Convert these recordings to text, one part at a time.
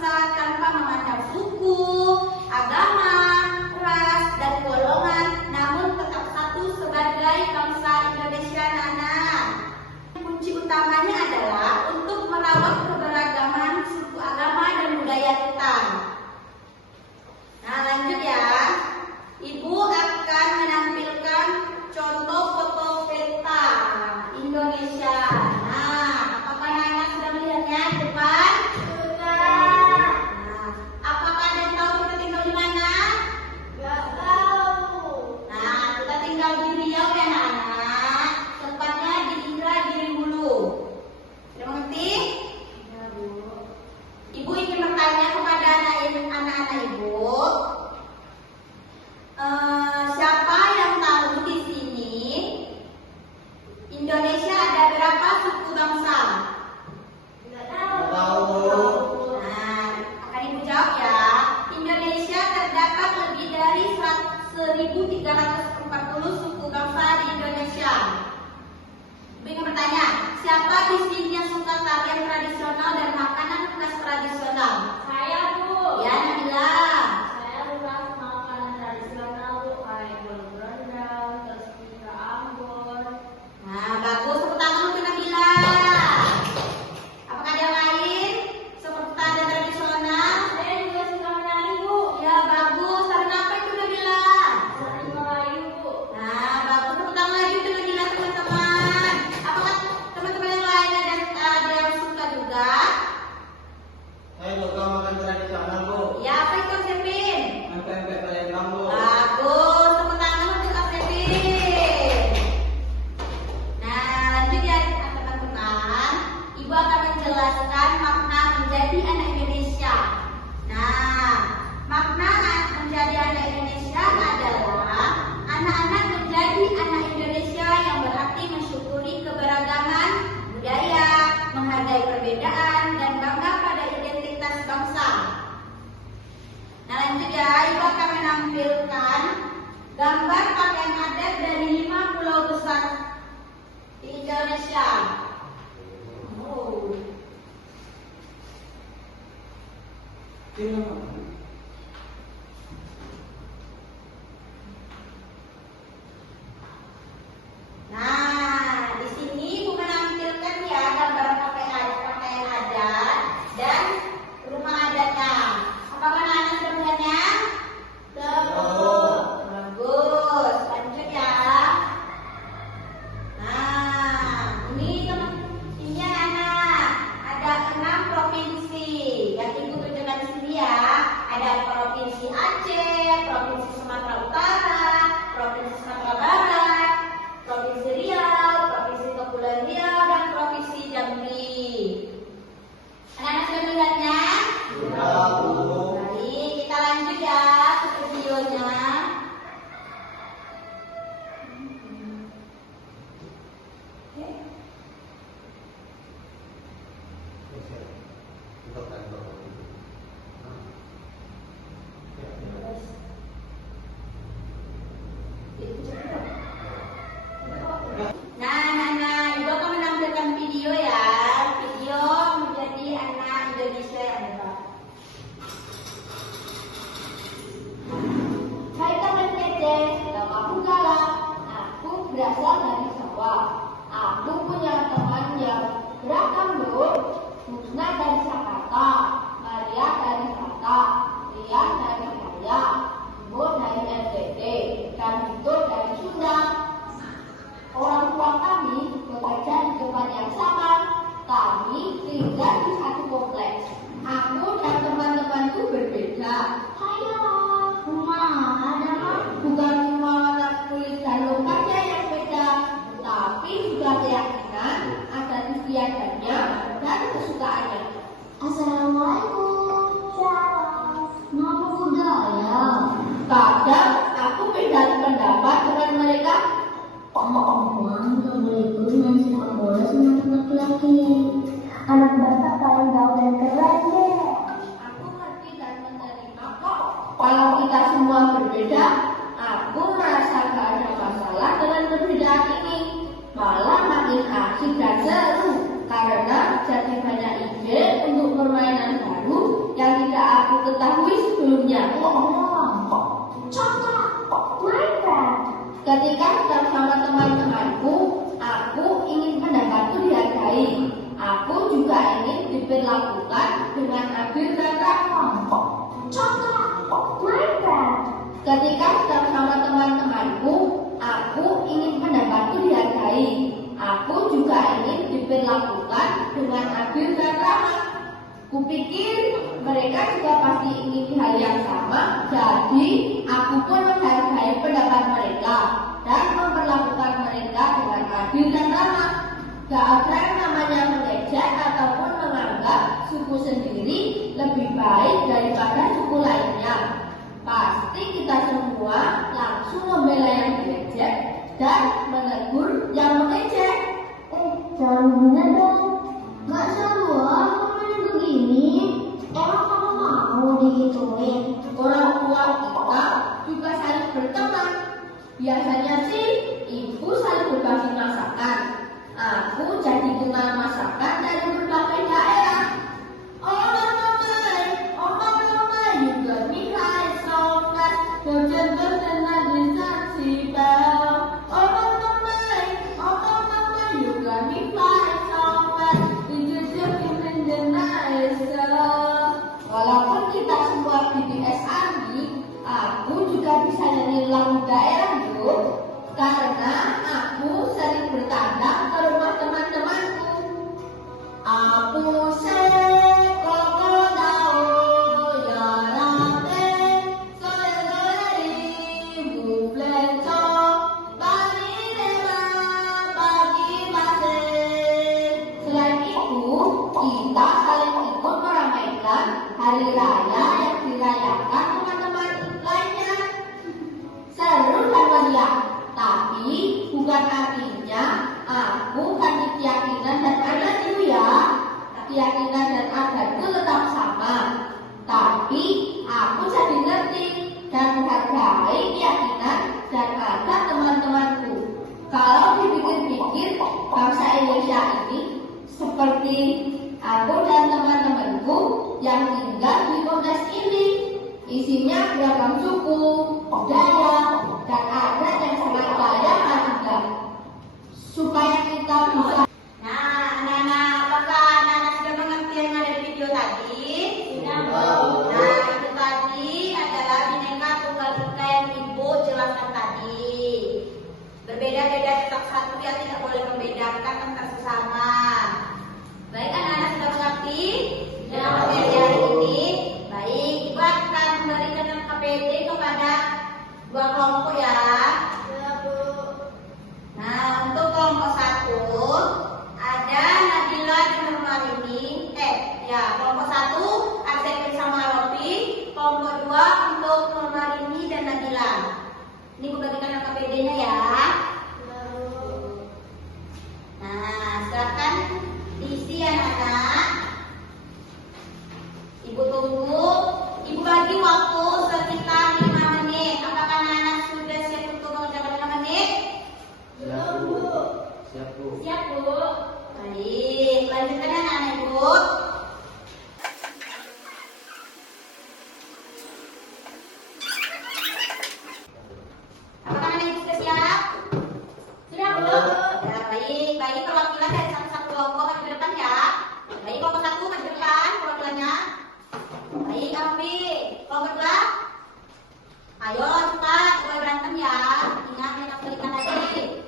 bangsa tanpa memandang suku, agama, ras, dan golongan, namun tetap satu sebagai bangsa Indonesia, Nana. Kunci utamanya adalah untuk merawat keberagaman suku, agama, dan budaya kita. Nah, lanjut ya. Ibu akan menampilkan contoh foto peta Indonesia. Nah, apakah anak sudah melihatnya di depan? Sudah. Nah, apakah ada yang tahu kita tinggal di mana? Nggak tahu. Nah, kita tinggal di Riau ya anak-anak. Tempatnya di Indragiri Hulu. Sudah mengerti? Ya, Bu. Ibu ingin bertanya kepada anak-anak ibu. Siapa yang tahu di sini Indonesia ada berapa suku bangsa? Tidak tahu. Nah, akan ibu jawab ya. Indonesia terdapat lebih dari 1.340 suku bangsa di Indonesia. Ibu ingin bertanya, siapa di sini yang suka tarian tradisional dan makanan khas tradisional? Saya, Bu. Ya, Nabila. Saya suka makanan tradisional, Bu, kayak bolu rendang, terus pizza Ambon. Nah, bagus. Tepuk tangan untuk Nabila. Apakah ada yang lain? Seperti tarian tradisional? Saya juga suka menari, Bu. Ya, bagus. Tarian apa itu, Nabila? Tari Melayu, Bu. Nah, bagus. Tepuk tangan lagi untuk Nabila, teman-teman. Apakah teman-teman yang lain ada yang suka juga? Saya suka makan tradisional, Bu. Ya, apa itu, Kevin? Pempek Palembang, Bu. Bagus, tepuk tangan untuk Kak Kevin. Nah, lanjut ya teman-teman. Ibu akan menjelaskan makna menjadi anak Indonesia. Nah, makna menjadi anak Indonesia adalah anak-anak menjadi anak Indonesia yang berarti mensyukuri keberagaman budaya, menghargai perbedaan, dan bangga pada identitas bangsa. Nah, lanjut ya, ibu akan menampilkan gambar pakaian adat dari 5 pulau besar di Indonesia. Oh. Nah, di sini ibu menampilkan ya gambar pakaian adat dan rumah adatnya. Apakah anak sudah melihatnya? Bagus. Lanjut ya. Nah, ini anak ada 6 provinsi yang ibu tunjukkan di sini ya. diperlakukan dengan adil dan rahma. Contoh, mereka. Ketika sedang sama teman-temanku, aku ingin pendapatku dihargai. Aku juga ingin diperlakukan dengan adil dan rahma. Kupikir mereka juga pasti ingin hal yang sama, jadi aku pun menghargai pendapat mereka dan memperlakukan mereka dengan adil dan ramah. Gak ada yang namanya mengejek ataupun menganggap suku sendiri lebih baik daripada suku lainnya. Pasti kita semua langsung membela yang diejek dan menegur yang mengejek. Jangan gini dong. Gak seru ngomongin begini. Emang kamu mau digituin? Orang tua kita juga saling berteman. Biasanya sih ibu saling berbagi masakan. Aku jadi kenal masakan dari berbagai daerah. You got me high so fast. Bojan-bojan lagi saksi bel. You got me fly so fast. It's just in the night. Walaupun kita semua BBS Army, aku juga bisa nyanyi lagu daerah yuk. Karena aku sering bertandang ke rumah teman-temanku. Aku kita saling ikut meramaikan hari raya yang dirayakan teman-teman lainnya. Seru dan meriah, tapi bukan artinya aku kan keyakinan dan adat itu ya. Keyakinan dan adatku tetap sama, tapi aku jadi ngerti dan menghargai keyakinan dan adat teman-temanku. Kalau dipikir-pikir, bangsa Indonesia ini seperti aku dan teman-temanku yang tinggal di kompleks ini. Isinya beragam suku, budaya, dan adat yang sangat kaya juga. Supaya kita bisa. Nah, anak-anak, apakah anak-anak sudah mengerti yang ada di video tadi? Sudah. Nah, itu tadi adalah bineka tunggal ika yang ibu jelaskan tadi. Berbeda-beda tetap satu, ya tidak boleh membedakan antar sesama. Baik, anak-anak sudah mengerti dalam materi hari ini. Baik, ibu akan memberikan KPD kepada dua kelompok ya. Nah, untuk kelompok 1 ada Nabila dan Nurmalini. Kelompok 1 Arsep sama Rofi. Kelompok 2 untuk Nurmalini dan Nabila. Ini ibu bagikan KPD-nya ya. Nah, silakan diisi anak-anak. Ibu tunggu. Ibu bagi waktu sekitar 5 menit. Apakah anak-anak sudah siap untuk mengerjakan 5 menit? Siap, Bu. Siap, Bu. Siap, Bu. Baik, lanjutkan anak-anak ibu. Apakah anak ibu sudah siap? Sudah, Bu? Ya, baik. Baik, perwakilan dari satu-satu kelompok maju ke depan ya. Baik, kelompok 1 maju ke depan perwakilannya. Baik, Alfi. Kelompok 2. Ayo cepat, boleh berantem ya. Ingat yang aku berikan tadi.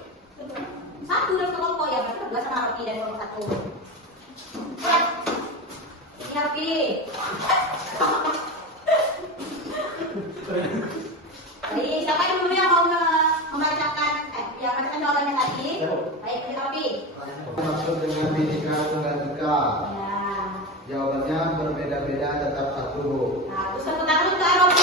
1 dari kelompok ya, berarti 2 sama Alfi dari kelompok 1. Ini Alfi. Jadi siapa yang dulu yang mau membacakan jawabannya tadi? Baik, ini Alfi. Maksud dengan bineka tunggal ika? Ya. Jawabannya berbeda-beda tetap satu, Bu. Nah, terus tepuk tangan untuk Alfi.